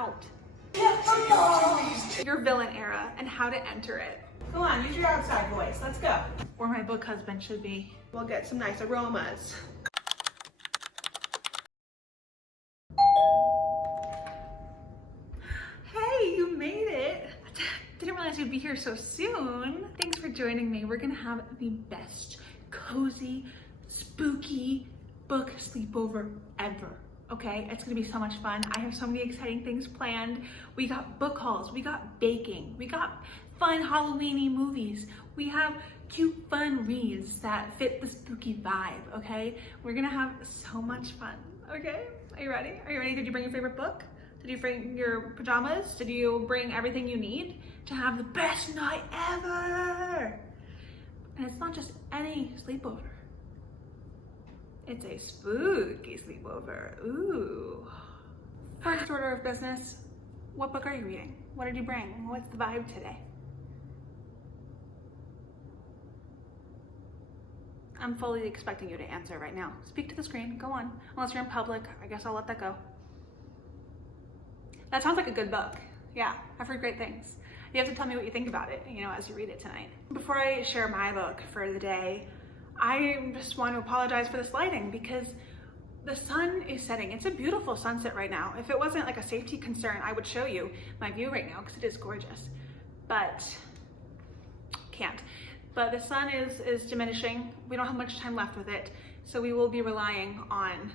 out. Your villain era and how to enter it. Come on, use your outside voice. Let's go. Where my book husband should be. We'll get some nice aromas. Hey, you made it. Didn't realize you'd be here so soon. Thanks for joining me. We're gonna have the best cozy, spooky book sleepover ever. Okay, it's gonna be so much fun. I have so many exciting things planned. We got book hauls, we got baking, we got fun Halloweeny movies. We have cute fun reads that fit the spooky vibe, okay? We're gonna have so much fun, okay? Are you ready? Are you ready? Did you bring your favorite book? Did you bring your pajamas? Did you bring everything you need to have the best night ever? And it's not just any sleepover. It's a spooky sleepover. Ooh. First order of business, what book are you reading? What did you bring? What's the vibe today? I'm fully expecting you to answer right now. Speak to the screen, go on. Unless you're in public, I guess I'll let that go. That sounds like a good book. Yeah, I've heard great things. You have to tell me what you think about it, you know, as you read it tonight. Before I share my book for the day, I just want to apologize for this lighting because the sun is setting. It's a beautiful sunset right now. If it wasn't like a safety concern, I would show you my view right now because it is gorgeous, but can't. But the sun is diminishing. We don't have much time left with it, so we will be relying on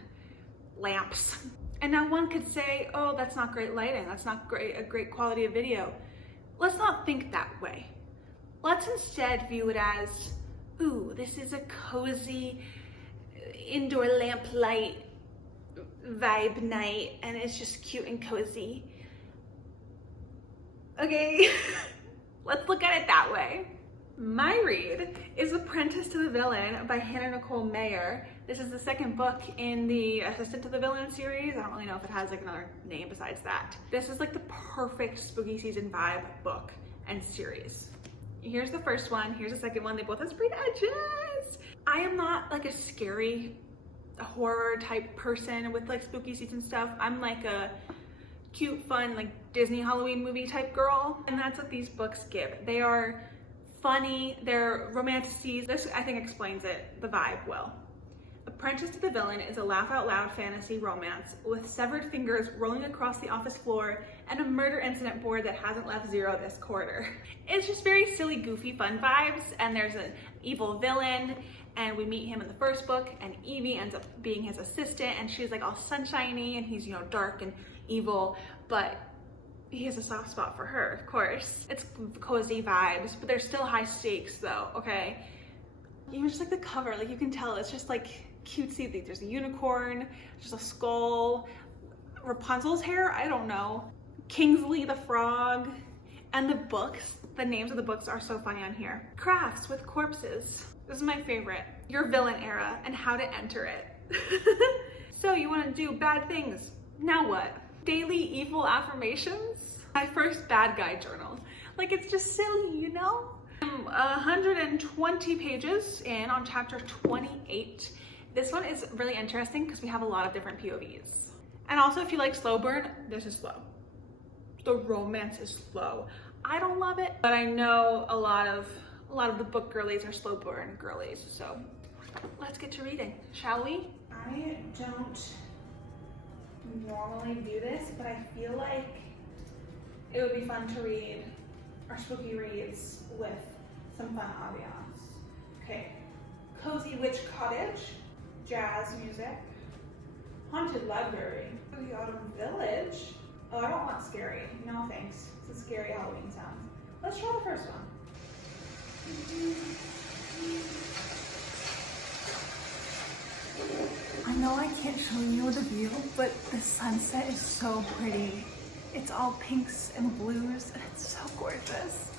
lamps. And now one could say, oh, that's not great lighting. That's not a great quality of video. Let's not think that way. Let's instead view it as, ooh, this is a cozy indoor lamplight vibe night, and it's just cute and cozy. Okay, let's look at it that way. My read is Apprentice to the Villain by Hannah Nicole Mayer. This is the second book in the Assistant to the Villain series. I don't really know if it has like another name besides that. This is like the perfect spooky season vibe book and series. Here's the first one, here's the second one. They both have sprayed edges. I am not like a scary horror type person with like spooky season stuff. I'm like a cute, fun, like Disney Halloween movie type girl. And that's what these books give. They are funny, they're romanticities. This, I think, explains it, the vibe well. Apprentice to the Villain is a laugh out loud fantasy romance with severed fingers rolling across the office floor and a murder incident board that hasn't left zero this quarter. It's just very silly, goofy, fun vibes, and there's an evil villain, and we meet him in the first book, and Evie ends up being his assistant, and she's like all sunshiny, and he's, you know, dark and evil, but he has a soft spot for her, of course. It's cozy vibes, but there's still high stakes though, okay? Even just like the cover, like you can tell it's just like cutesy. There's a unicorn, just a skull, Rapunzel's hair, I don't know, Kingsley the frog, and the books, the names of the books are so funny on here. Crafts with corpses. This is my favorite. Your villain era and how to enter it. So you want to do bad things, now what? Daily evil affirmations? My first bad guy journal. Like, it's just silly, you know? I'm 120 pages in on chapter 28. This one is really interesting because we have a lot of different POVs. And also, if you like slow burn, this is slow. The romance is slow. I don't love it, but I know a lot of the book girlies are slow burn girlies. So let's get to reading, shall we? I don't normally do this, but I feel like it would be fun to read our spooky reads with some fun ambiance. Okay, Cozy Witch Cottage, jazz music, Haunted Library, Spooky Autumn Village. Oh, I don't want scary. No thanks. It's a scary Halloween sound. Let's try the first one. I know I can't show you the view, but the sunset is so pretty. It's all pinks and blues, and it's so gorgeous.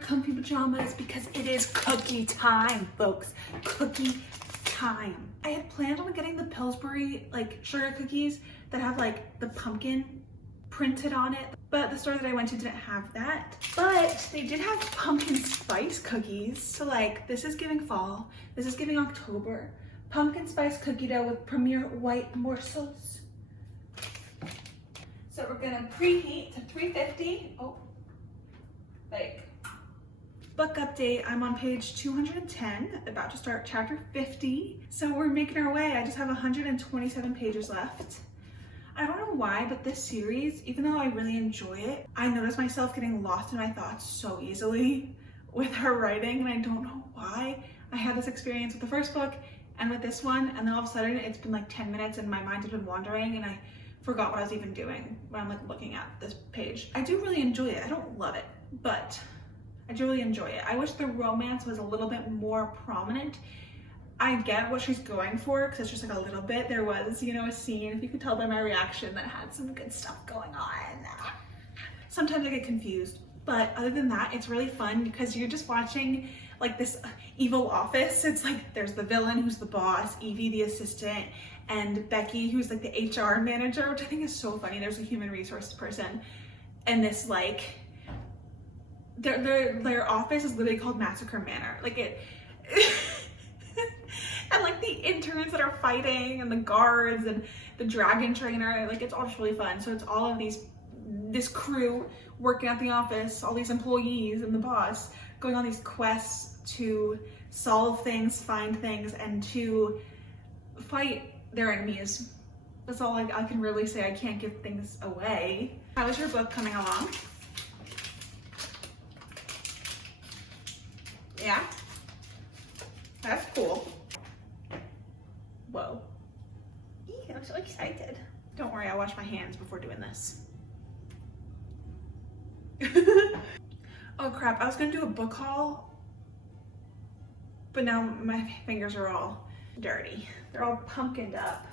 comfy pajamas because it is cookie time, folks. Cookie time. I had planned on getting the Pillsbury like sugar cookies that have like the pumpkin printed on it, but the store that I went to didn't have that. But they did have pumpkin spice cookies. So like, this is giving fall, this is giving October. Pumpkin spice cookie dough with premier white morsels. So we're gonna preheat to 350. Oh, like, book update, I'm on page 210, about to start chapter 50. So we're making our way. I just have 127 pages left. I don't know why, but this series, even though I really enjoy it, I notice myself getting lost in my thoughts so easily with her writing, and I don't know why. I had this experience with the first book and with this one, and then all of a sudden it's been like 10 minutes and my mind has been wandering and I forgot what I was even doing when I'm like looking at this page. I do really enjoy it. I don't love it, but I do really enjoy it. I wish the romance was a little bit more prominent. I get what she's going for because it's just like a little bit. There was, you know, a scene, if you could tell by my reaction, that had some good stuff going on. Sometimes I get confused, but other than that, it's really fun because you're just watching like this evil office. It's like there's the villain who's the boss, Evie the assistant, and Becky who's like the HR manager, which I think is so funny. There's a human resources person, and this like their office is literally called Massacre Manor. Like it. And like the interns that are fighting and the guards and the dragon trainer, like it's all just really fun. So it's all of this crew working at the office, all these employees and the boss going on these quests to solve things, find things, and to fight their enemies. That's all I can really say. I can't give things away. How is your book coming along? Yeah? That's cool. Whoa. Eee, I'm so excited. Don't worry, I'll wash my hands before doing this. Oh crap, I was gonna do a book haul, but now my fingers are all dirty. They're all pumpkined up.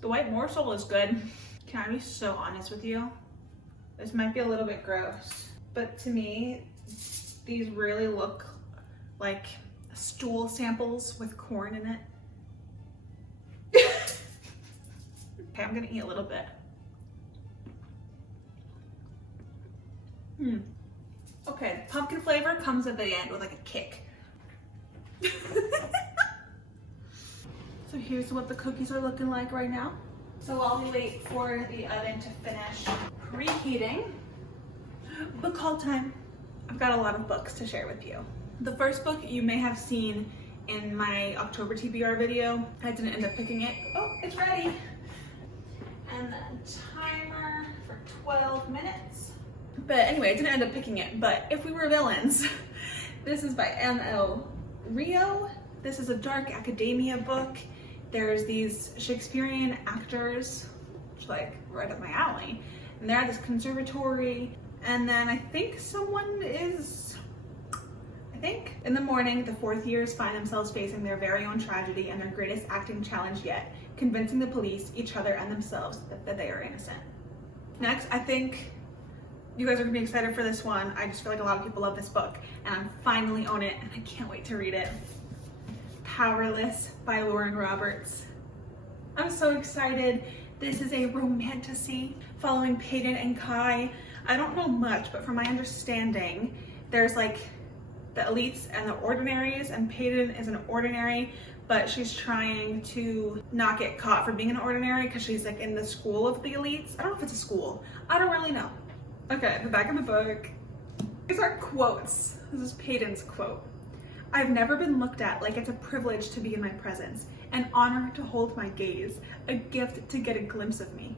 The white morsel is good. Can I be so honest with you? This might be a little bit gross, but to me, these really look like stool samples with corn in it. Okay, I'm gonna eat a little bit. Okay, pumpkin flavor comes at the end with like a kick. So here's what the cookies are looking like right now. So while we wait for the oven to finish preheating, book haul time. I've got a lot of books to share with you. The first book you may have seen in my October TBR video. I didn't end up picking it. Oh, it's ready. And then timer for 12 minutes. But anyway, I didn't end up picking it. But If We Were Villains, this is by M.L. Rio. This is a dark academia book. There's these Shakespearean actors, which like right up my alley. And they're at this conservatory. And then I think in the morning, the fourth years find themselves facing their very own tragedy and their greatest acting challenge yet, convincing the police, each other, and themselves that they are innocent. Next, I think you guys are gonna be excited for this one. I just feel like a lot of people love this book, and I'm finally on it, and I can't wait to read it. Powerless by Lauren Roberts. I'm so excited. This is a romantasy following Peyton and Kai. I don't know much, but from my understanding, there's like the elites and the ordinaries, and Peyton is an ordinary, but she's trying to not get caught for being an ordinary because she's like in the school of the elites. I don't know if it's a school. I don't really know. Okay, the back of the book. These are quotes. This is Peyton's quote. I've never been looked at like it's a privilege to be in my presence, an honor to hold my gaze, a gift to get a glimpse of me.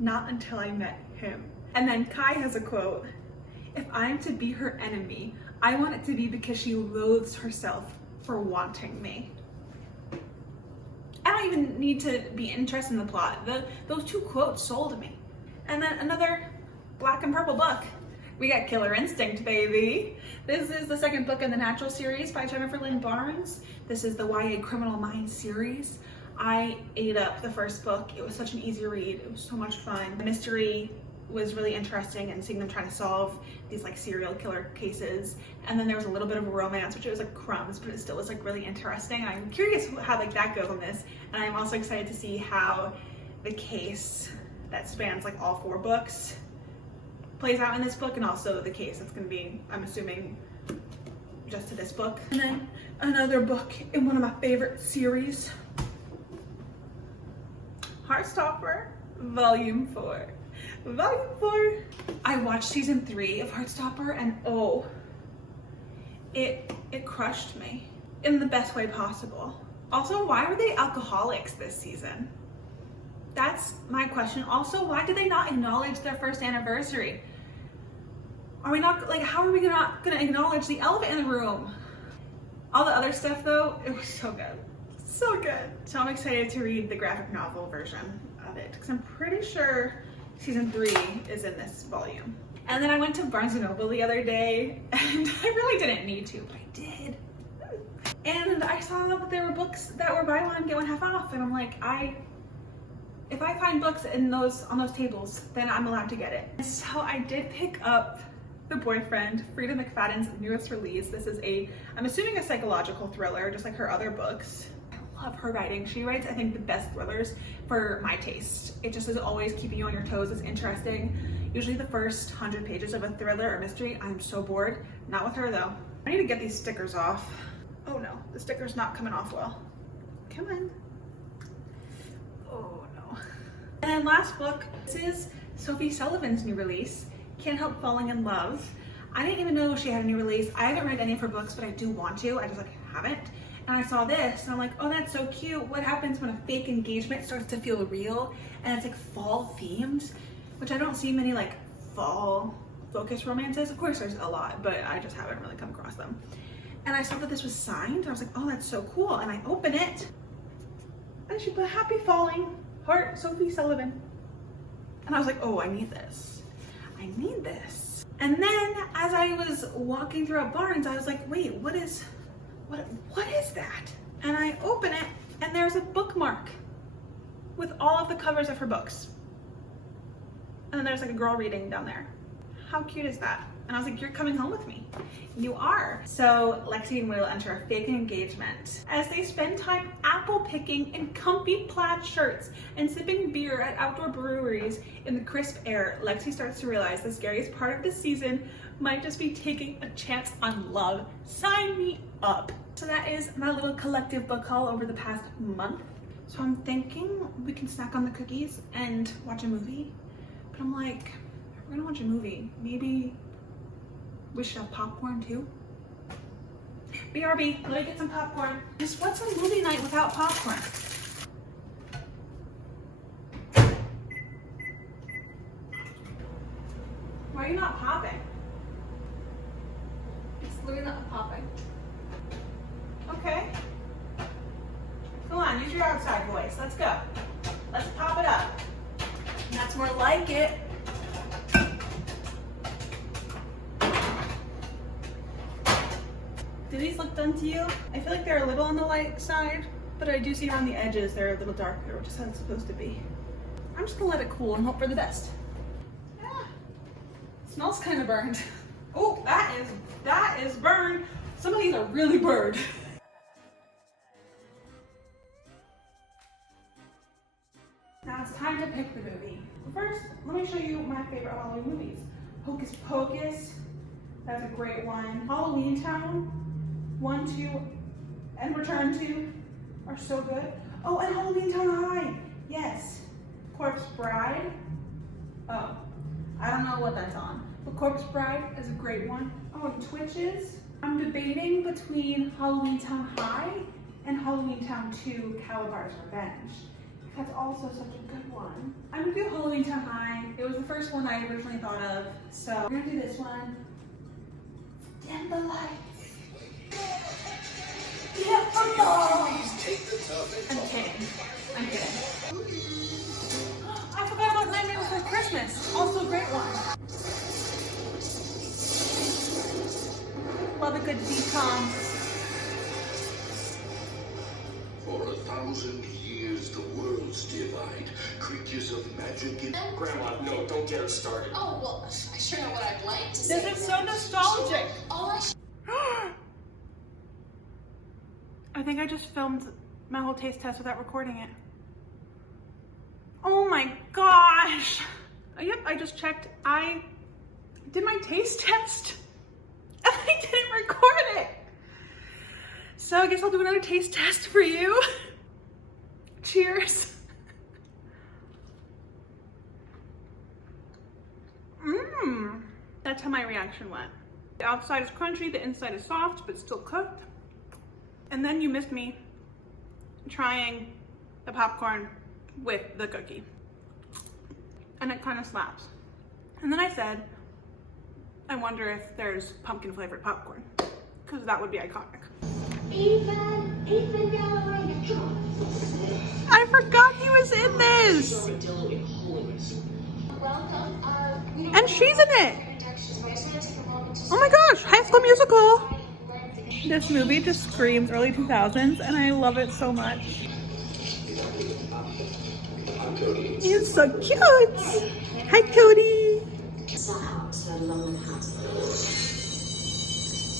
Not until I met him. And then Kai has a quote. If I'm to be her enemy, I want it to be because she loathes herself for wanting me. I don't even need to be interested in the plot. Those two quotes sold me. And then another black and purple book. We got Killer Instinct, baby. This is the second book in the Natural series by Jennifer Lynn Barnes. This is the YA Criminal Minds series. I ate up the first book. It was such an easy read. It was so much fun. The mystery was really interesting, and seeing them try to solve these like serial killer cases. And then there was a little bit of a romance, which it was like crumbs, but it still was like really interesting. And I'm curious how like that goes on this. And I'm also excited to see how the case that spans like all 4 books plays out in this book, and also the case that's going to be, I'm assuming, just to this book. And then another book in one of my favorite series, Heartstopper, Volume 4. Volume 4. I watched season 3 of Heartstopper, and oh, it crushed me in the best way possible. Also, why were they alcoholics this season? That's my question. Also, why did they not acknowledge their first anniversary? Are we not, like, how are we not gonna acknowledge the elephant in the room? All the other stuff though, it was so good. So good. So I'm excited to read the graphic novel version of it, because I'm pretty sure season 3 is in this volume. And then I went to Barnes & Noble the other day, and I really didn't need to, but I did. And I saw that there were books that were buy one, get one half off, and I'm like, if I find books on those tables, then I'm allowed to get it. So I did pick up The Boyfriend, Frida McFadden's newest release. This is I'm assuming a psychological thriller, just like her other books. I love her writing. She writes, I think, the best thrillers for my taste. It just is always keeping you on your toes. It's interesting. Usually the first 100 pages of a thriller or mystery, I'm so bored. Not with her though. I need to get these stickers off. Oh no, the sticker's not coming off well. Come on. Oh no. And then last book, this is Sophie Sullivan's new release, Can't Help Falling in Love. I didn't even know she had a new release. I haven't read any of her books, but I do want to. I just like haven't. And I saw this and I'm like, oh, that's so cute. What happens when a fake engagement starts to feel real and it's like fall themed, which I don't see many like fall focused romances. Of course there's a lot, but I just haven't really come across them. And I saw that this was signed and I was like, oh, that's so cool. And I open it and she put Happy Falling, Heart, Sophie Sullivan. And I was like, oh, I need this. I need this. And then as I was walking throughout Barnes, I was like, wait, what is that? And I open it and there's a bookmark with all of the covers of her books. And then there's like a girl reading down there. How cute is that? And I was like, you're coming home with me. You are. So Lexi and Will enter a fake engagement. As they spend time apple picking in comfy plaid shirts and sipping beer at outdoor breweries in the crisp air, Lexi starts to realize the scariest part of the season might just be taking a chance on love. Sign me up. So that is my little collective book haul over the past month. So I'm thinking we can snack on the cookies and watch a movie. But I'm like, if we're gonna watch a movie, maybe we should have popcorn too. BRB, let me get some popcorn. Just what's a movie night without popcorn? Why are you not popping? It's literally not popping. Okay. Come on, use your outside voice. Let's go. Let's pop it up. That's more like it. Do these look done to you? I feel like they're a little on the light side, but I do see around the edges they're a little darker, which is how it's supposed to be. I'm just gonna let it cool and hope for the best. Yeah. Smells kind of burned. Oh, that is burned. Some of these are really burned. Now it's time to pick the movie. First, let me show you my favorite Halloween movies. Hocus Pocus, that's a great one. Halloween Town, 1, 2, and Return 2 are so good. Oh, and Halloween Town High, yes. Corpse Bride, oh, I don't know what that's on, but Corpse Bride is a great one. Oh, and Twitches. I'm debating between Halloween Town High and Halloween Town 2, Calabar's Revenge. That's also such a good one. I'm gonna do Halloween Town High. It was the first one I originally thought of. So we're gonna do this one. Dim the lights. Get the ball. I'm kidding. I'm kidding. I forgot about Nightmare Before Christmas. Also a great one. Love a good decom. For 1,000 years bridges the worlds divide. Creatures of magic and... Grandma, no, don't get her started. Oh, well, I sure know what I'd like to say. This is so nostalgic. All I I think I just filmed my whole taste test without recording it. Oh my gosh. Yep, I just checked. I did my taste test and I didn't record it. So I guess I'll do another taste test for you. Cheers. That's how my reaction went. The outside is crunchy, the inside is soft, but still cooked. And then you missed me trying the popcorn with the cookie. And it kind of slaps. And then I said, I wonder if there's pumpkin flavored popcorn, because that would be iconic. Ethan Galloway, come on. I forgot he was in this. Welcome. And she's in it. Oh my gosh, High School Musical. This movie just screams early 2000s and I love it so much. He's so cute. Hi, Cody.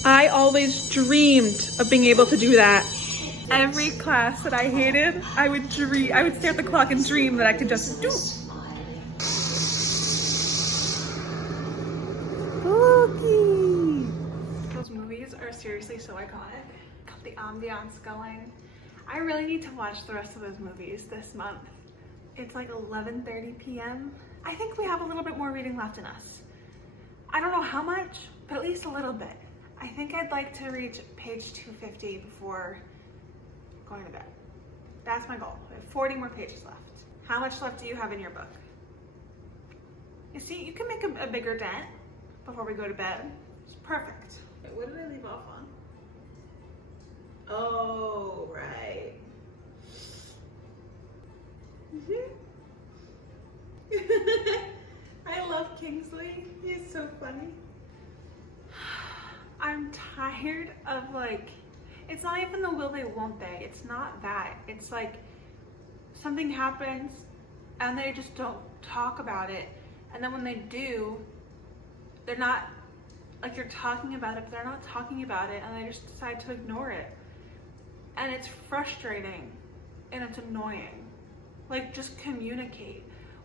I always dreamed of being able to do that. Every class that I hated, I would stare at the clock and dream that I could just do. Spooky. Those movies are seriously so iconic. Got the ambiance going. I really need to watch the rest of those movies this month. It's like 11:30 p.m. I think we have a little bit more reading left in us. I don't know how much, but at least a little bit. I think I'd like to reach page 250 before going to bed. That's my goal. I have 40 more pages left. How much left do you have in your book? You see, you can make a bigger dent before we go to bed. It's perfect. Wait, what did I leave off on? Oh, right. I love Kingsley. He's so funny. I'm tired of it's not even the will they, won't they. It's not that. It's like something happens and they just don't talk about it. And then when they do, they're not, you're talking about it, but they're not talking about it and they just decide to ignore it. And it's frustrating and it's annoying. Just communicate.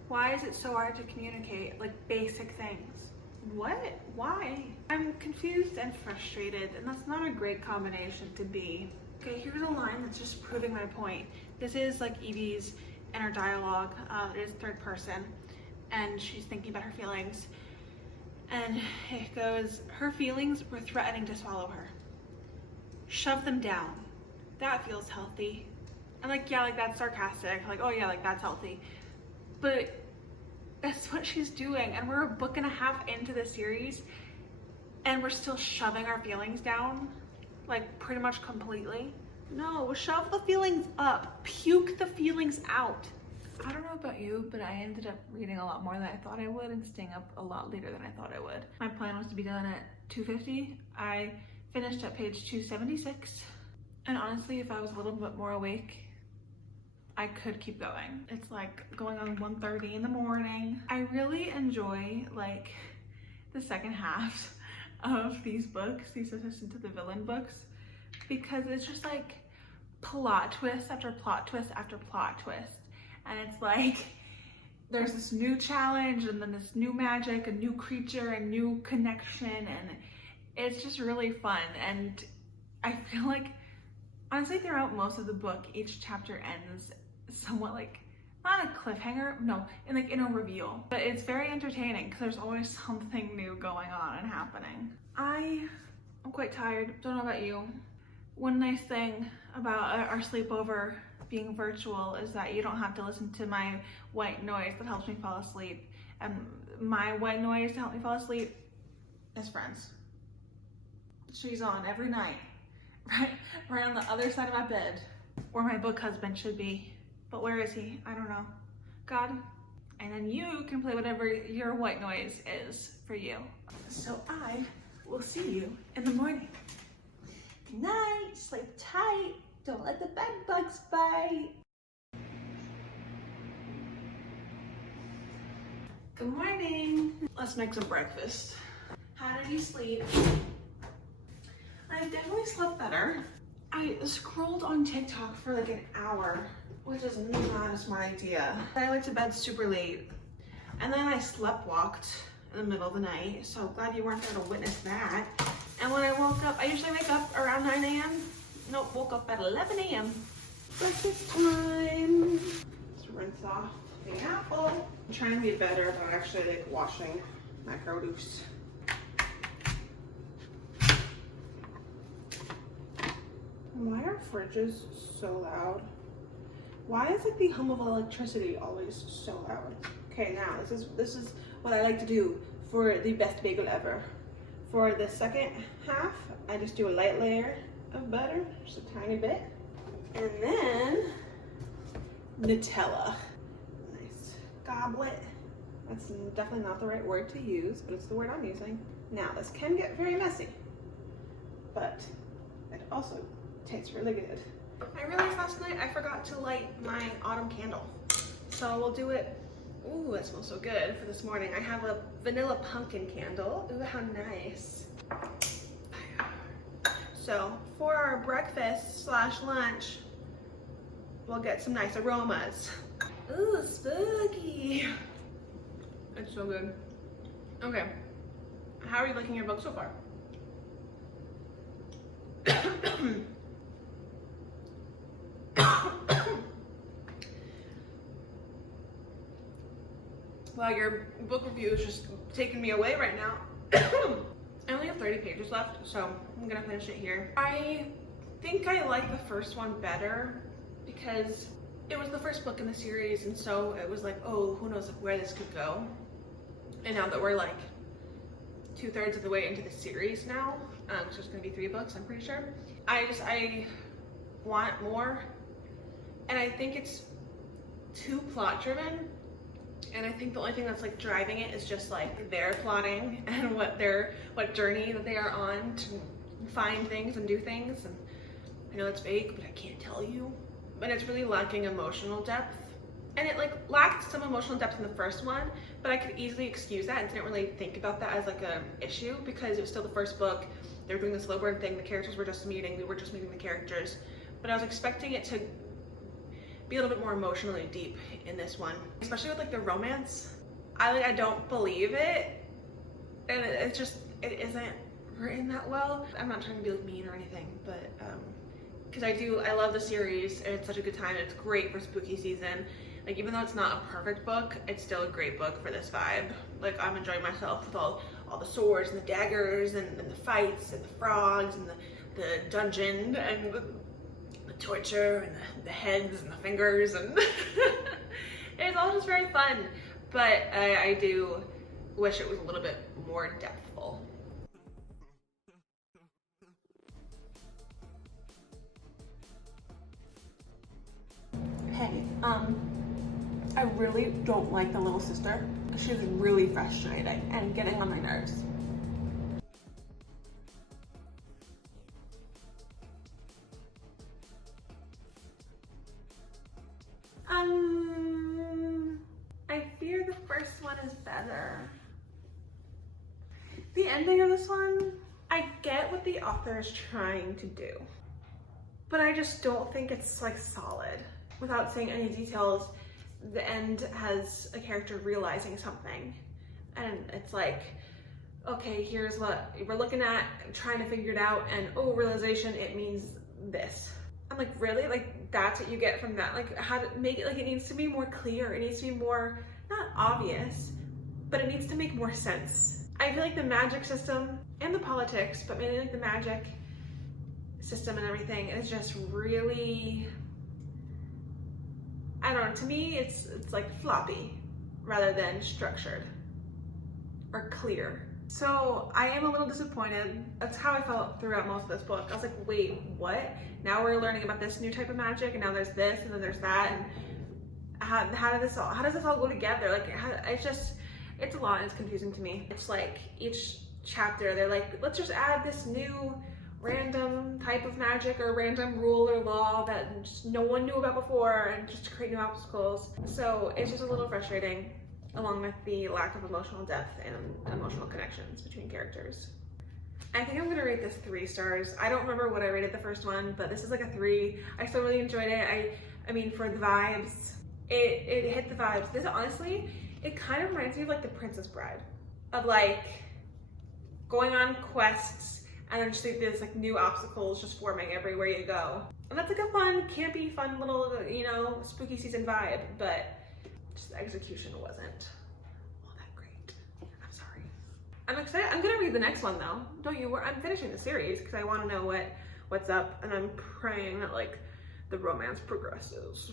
Why is it so hard to communicate basic things? What? Why? I'm confused and frustrated, and that's not a great combination to be. Okay, here's a line that's just proving my point. This is Evie's inner dialogue. It is third person, and she's thinking about her feelings. And it goes, her feelings were threatening to swallow her. Shove them down. That feels healthy. And yeah, that's sarcastic. Oh yeah, that's healthy. But that's what she's doing, and we're a book and a half into the series and we're still shoving our feelings down pretty much completely. No, shove the feelings up, puke the feelings out. I don't know about you, but I ended up reading a lot more than I thought I would and staying up a lot later than I thought I would. My plan was to be done at 2:50. I finished at page 276, and honestly, if I was a little bit more awake, I could keep going. It's going on 1:30 in the morning. I really enjoy the second half of these books, these Assistant to the Villain books, because it's just plot twist after plot twist after plot twist. And it's there's this new challenge and then this new magic, a new creature, a new connection, and it's just really fun. And I feel honestly throughout most of the book, each chapter ends somewhat not a cliffhanger, no, in a reveal, but it's very entertaining because there's always something new going on and happening. I'm quite tired. Don't know about you. One nice thing about our sleepover being virtual is that you don't have to listen to my white noise that helps me fall asleep. And my white noise to help me fall asleep is Friends. She's on every night, right on the other side of my bed, where my book husband should be. But where is he? I don't know. God. And then you can play whatever your white noise is for you. So I will see you in the morning. Good night. Sleep tight. Don't let the bed bugs bite. Good morning. Let's make some breakfast. How did you sleep? I definitely slept better. I scrolled on TikTok for like an hour, Which is not a smart idea. I went to bed super late and then I sleptwalked in the middle of the night. So glad you weren't there to witness that. And when I woke up, I usually wake up around 9 a.m. Nope, woke up at 11 a.m. Breakfast time. Let's rinse off the apple. I'm trying to be better about actually like washing my produce. Why are fridges so loud? Why is like the hum of electricity always so loud? Okay, now this is what I like to do for the best bagel ever. For the second half, I just do a light layer of butter, just a tiny bit, and then Nutella. Nice goblet. That's definitely not the right word to use, but it's the word I'm using. Now this can get very messy, but it also tastes really good. I realized last night I forgot to light my autumn candle. So we'll do it. Ooh, it smells so good for this morning. I have a vanilla pumpkin candle. Ooh, how nice. So for our breakfast / lunch, we'll get some nice aromas. Ooh, spooky. It's so good. Okay, how are you liking your book so far? Wow, your book review is just taking me away right now. I only have 30 pages left, so I'm gonna finish it here. I think I like the first one better because it was the first book in the series, and so it was like, oh, who knows where this could go. And now that we're like 2/3 of the way into the series now, so there's gonna be 3 books, I'm pretty sure. I want more, and I think it's too plot driven. And I think the only thing that's like driving it is just like their plotting and what journey that they are on to find things and do things. And I know it's vague, but I can't tell you. But it's really lacking emotional depth. And it like lacked some emotional depth in the first one, but I could easily excuse that and didn't really think about that as like an issue because it was still the first book. They were doing the slow burn thing. The characters were just meeting. We were just meeting the characters. But I was expecting it to be a little bit more emotionally deep in this one, especially with like the romance. I don't believe it, and it isn't written that well. I'm not trying to be like mean or anything, but because I love the series and it's such a good time. It's great for spooky season. Like even though it's not a perfect book, it's still a great book for this vibe. Like I'm enjoying myself with all the swords and the daggers and the fights and the frogs and the dungeon and the torture and the heads and the fingers and it's all just very fun, but I do wish it was a little bit more depthful. Hey, I really don't like the little sister. She's really frustrating and getting on my nerves. I fear the first one is better. The ending of this one, I get what the author is trying to do, but I just don't think it's like solid. Without saying any details, the end has a character realizing something, and it's like, okay, here's what we're looking at, trying to figure it out, and oh, realization, it means this. I'm like, really? Like, that's what you get from that? Like, how to make it, like, it needs to be more clear. It needs to be more, not obvious, but it needs to make more sense. I feel like the magic system and the politics, but mainly like the magic system and everything is just really, I don't know, to me, it's like floppy rather than structured or clear. So I am a little disappointed. That's how I felt throughout most of this book. I was like, wait, what? Now we're learning about this new type of magic, and now there's this, and then there's that, and how does this all go together? Like, it's a lot, and it's confusing to me. It's like each chapter, they're like, let's just add this new random type of magic or random rule or law that just no one knew about before, and just to create new obstacles. So it's just a little frustrating. along with the lack of emotional depth and emotional connections between characters. I think I'm gonna rate this 3 stars. I don't remember what I rated the first one, but this is like a 3. I still really enjoyed it. I mean, for the vibes, it hit the vibes. This honestly, it kind of reminds me of like The Princess Bride, of like going on quests and then just like this like new obstacles just forming everywhere you go. And that's like a fun, campy, fun little, you know, spooky season vibe, but just the execution wasn't all that great. I'm sorry. I'm excited. I'm gonna read the next one though. Don't you worry. I'm finishing the series because I want to know what's up, and I'm praying that like the romance progresses.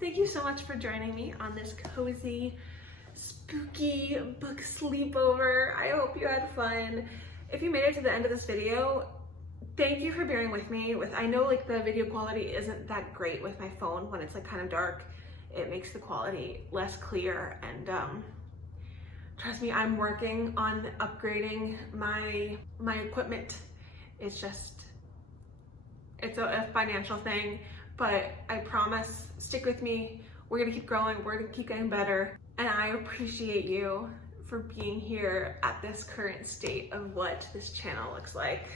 Thank you so much for joining me on this cozy, spooky book sleepover. I hope you had fun. If you made it to the end of this video, thank you for bearing with me. I know like the video quality isn't that great with my phone when it's like kind of dark. It makes the quality less clear, and trust me, I'm working on upgrading my equipment. It's a financial thing, but I promise, stick with me. We're gonna keep growing, we're gonna keep getting better, and I appreciate you for being here at this current state of what this channel looks like.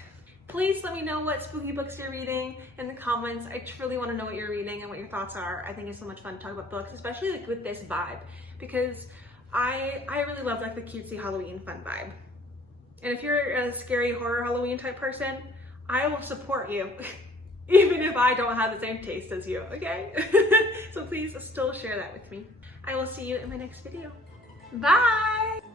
Please let me know what spooky books you're reading in the comments. I truly want to know what you're reading and what your thoughts are. I think it's so much fun to talk about books, especially like with this vibe, because I really love like the cutesy Halloween fun vibe. And if you're a scary horror Halloween type person, I will support you, even if I don't have the same taste as you, okay? So please still share that with me. I will see you in my next video. Bye!